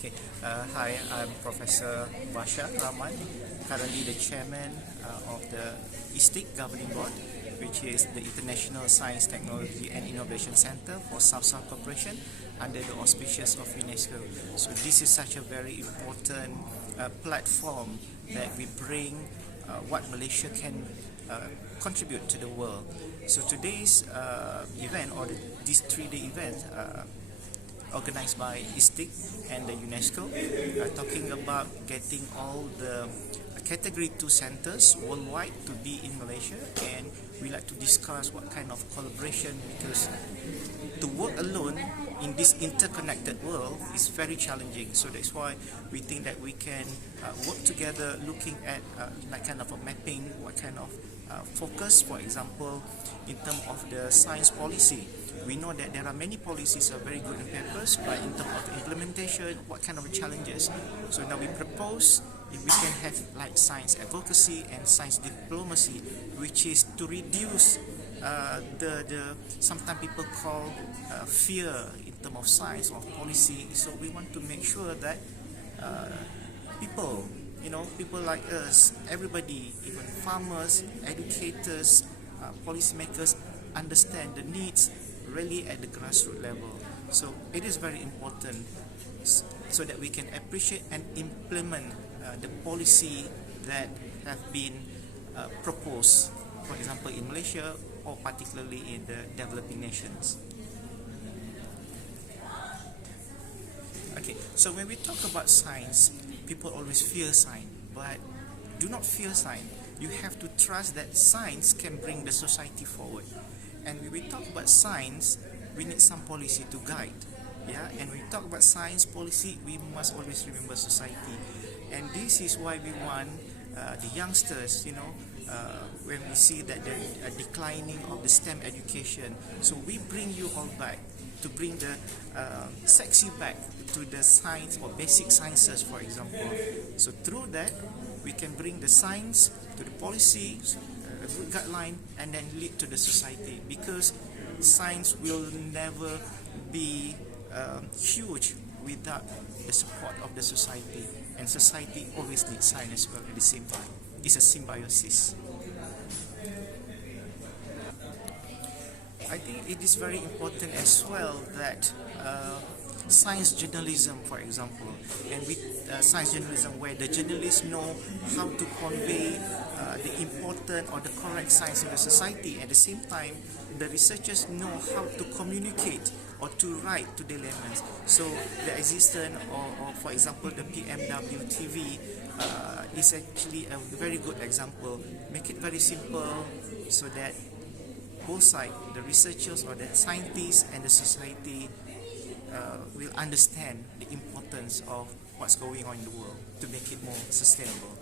Okay. Hi, I'm Professor Rahman, currently the chairman of the ISTIC governing board, which is the International Science, Technology and Innovation Center for South-South Cooperation under the auspices of UNESCO. So this is such a very important platform that we bring what Malaysia can contribute to the world. So today's event, or this 3-day event, organized by ISTIC and the UNESCO, talking about getting all the Category 2 centers worldwide to be in Malaysia, and we like to discuss what kind of collaboration, because to work alone in this interconnected world is very challenging. So that's why we think that we can work together, looking at like kind of a mapping, what kind of focus, for example, in terms of the science policy. We know that there are many policies are very good in papers, but in terms of implementation, what kind of challenges? So now we propose if we can have like science advocacy and science diplomacy, which is to reduce the sometimes people call fear in terms of science or policy. So we want to make sure that people, people like us, everybody, even farmers, educators, policymakers, understand the needs really at the grassroots level. So it is very important so that we can appreciate and implement the policy that have been proposed, for example, in Malaysia or particularly in the developing nations. Okay, so when we talk about science, people always fear science, but do not fear science. You have to trust that science can bring the society forward. And when we talk about science, we need some policy to guide. Yeah, and when we talk about science policy, we must always remember society. And this is why we want the youngsters, when we see that there is a declining of the STEM education. So we bring you all back to bring the sexy back to the science or basic sciences, for example. So through that, we can bring the science to the policy, a good guideline, and then lead to the society, because science will never be huge without the support of the society, and society always needs science as well at the same time. It's a symbiosis. I think it is very important as well that science journalism, for example, and with science journalism where the journalists know how to convey the important or the correct science in the society. At the same time, the researchers know how to communicate or to write to the laymen. So the existence or for example, the PMW-TV is actually a very good example. Make it very simple so that both sides, the researchers or the scientists and the society, will understand the importance of what's going on in the world to make it more sustainable.